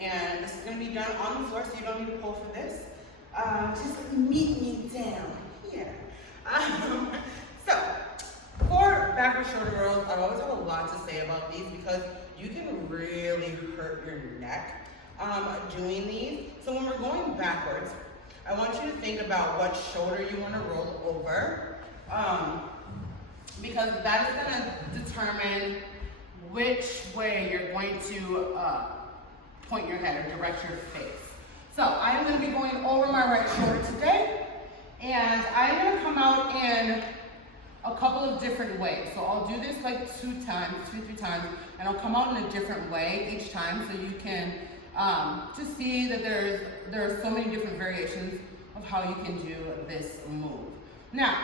And this is going to be done on the floor, so you don't need to pose for this. Just meet me down here. So, for backward shoulder rolls, I always have a lot to say about these because you can really hurt your neck doing these. So when we're going backwards, I want you to think about what shoulder you want to roll over, because that is going to determine which way you're going to point your head or direct your face. So I'm going to be going over my right shoulder today, and I'm going to come out in a couple of different ways. So I'll do this like 2, 3 times, and I'll come out in a different way each time so you can just see that there are so many different variations of how you can do this move. Now,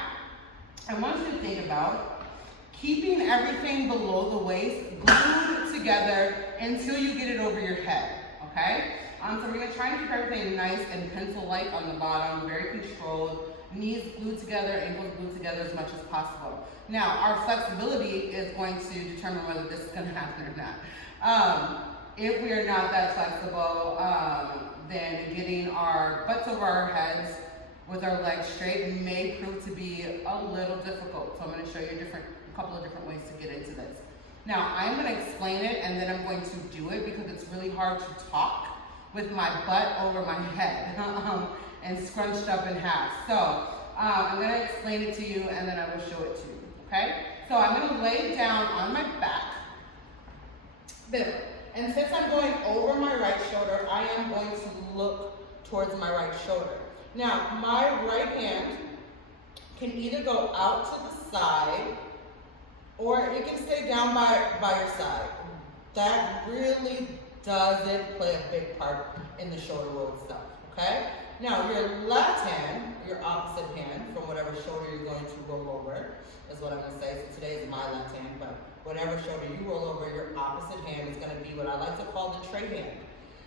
I want you to think about keeping everything below the waist glued together until you get it over your head, okay? So we're going to try and keep everything nice and pencil-like on the bottom, very controlled, knees glued together, ankles glued together as much as possible. Now, our flexibility is going to determine whether this is going to happen or not. If we are not that flexible, then getting our butts over our heads with our legs straight may prove to be a little difficult. So I'm going to show you a couple of different ways to get into this. Now, I'm going to explain it and then I'm going to do it because it's really hard to talk with my butt over my head and scrunched up in half. So I'm going to explain it to you and then I will show it to you, okay? So I'm going to lay down on my back. There. And since I'm going over my right shoulder, I am going to look towards my right shoulder. Now, my right hand can either go out to the side or it can stay down by your side. That really doesn't play a big part in the shoulder roll itself, okay? Now, your left hand, your opposite hand, from whatever shoulder you're going to roll over, is what I'm going to say. So today is my left hand, but whatever shoulder you roll over, your opposite hand is going to be what I like to call the tray hand.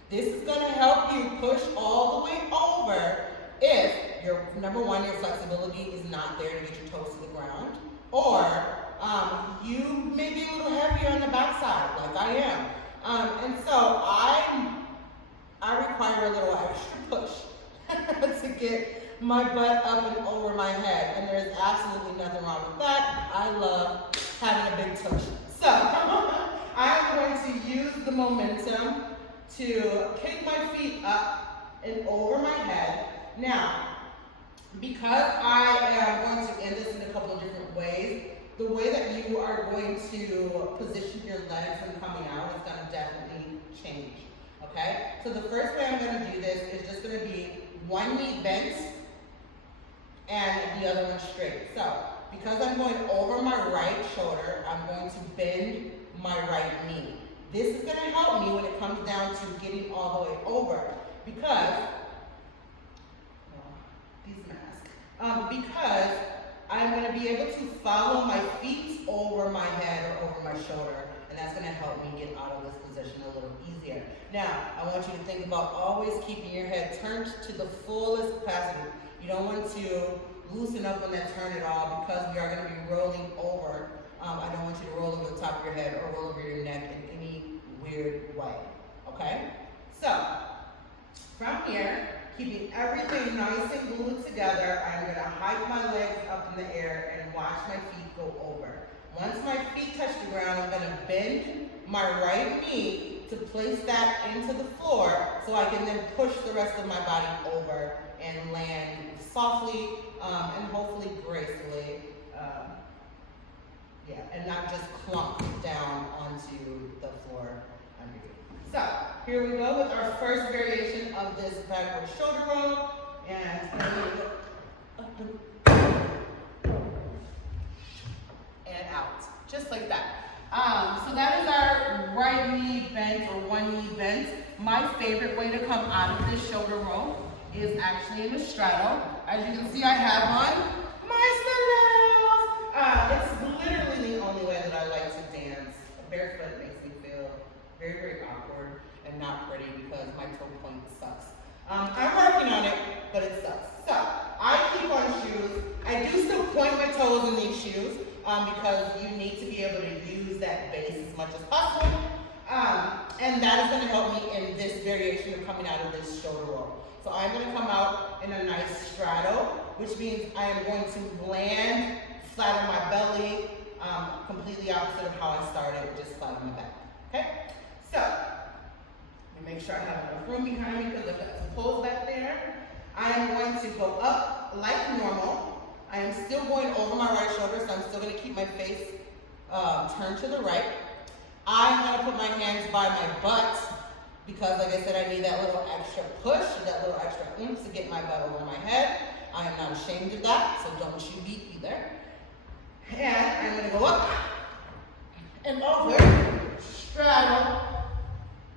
This is going to help you push all the way over if, number one, your flexibility is not there to get your toes to the ground, or you may be a little heavier on the backside, like I am. And so I require a little extra push to get my butt up and over my head, and there's absolutely nothing wrong with that. I love having a big tush. So I'm going to use the momentum to kick my feet up and over my head. Now, because I am going to end this in a couple of different ways, the way that you are going to position your legs when coming out is going to definitely change, okay? So the first way I'm going to do this is just going to be one knee bent and the other one straight. So because I'm going over my right shoulder, I'm going to bend my right knee. This is going to help me when it comes down to getting all the way over because because I'm going to be able to follow my feet over my head or over my shoulder, and that's going to help me get out of this position a little easier. Now, I want you to think about always keeping your head turned to the fullest capacity. You don't want to loosen up on that turn at all because we are going to be rolling over. I don't want you to roll over the top of your head or roll over your neck in any weird way, okay? So, from here, keeping everything nice and glued together, I'm going to hike my legs up in the air and watch my feet go over. Once my feet touch the ground, I'm going to bend my right knee to place that into the floor so I can then push the rest of my body over and land softly and hopefully gracefully, and not just clunk down onto the floor under you. So, here we go with our first variation of this backward shoulder roll, and I'm going to go up and out, just like that. So that is our right knee bent or one knee bent. My favorite way to come out of this shoulder roll is actually in a straddle. As you can see, I have on my stilettos. It's literally the only way that I like to dance. Barefoot makes me feel very, very awkward and not pretty because my toe point sucks. I'm working on it, but it sucks. So, I keep on shoes. I do still point my toes in these shoes because you need to be able to use that base as much as possible. And that is going to help me in this variation of coming out of this shoulder roll. So I'm going to come out in a nice straddle, which means I am going to land flat on my belly, completely opposite of how I started, just flat on my back. Okay? So, let me make sure I have enough room behind me because I've got some poles back there. I am going to go up like normal. I am still going over my right shoulder, so I'm still going to keep my face turned to the right. I'm going to put my hands by my butt because, like I said, I need that little extra push, that little extra oomph to get my butt over my head. I am not ashamed of that, so don't you be either. And I'm going to go up and over, straddle,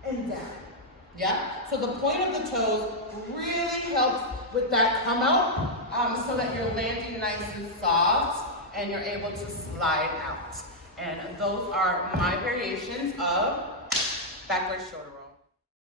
and down. Yeah? So the point of the toes really helps with that come out so that you're landing nice and soft and you're able to slide out. And those are my variations of backward shoulder roll.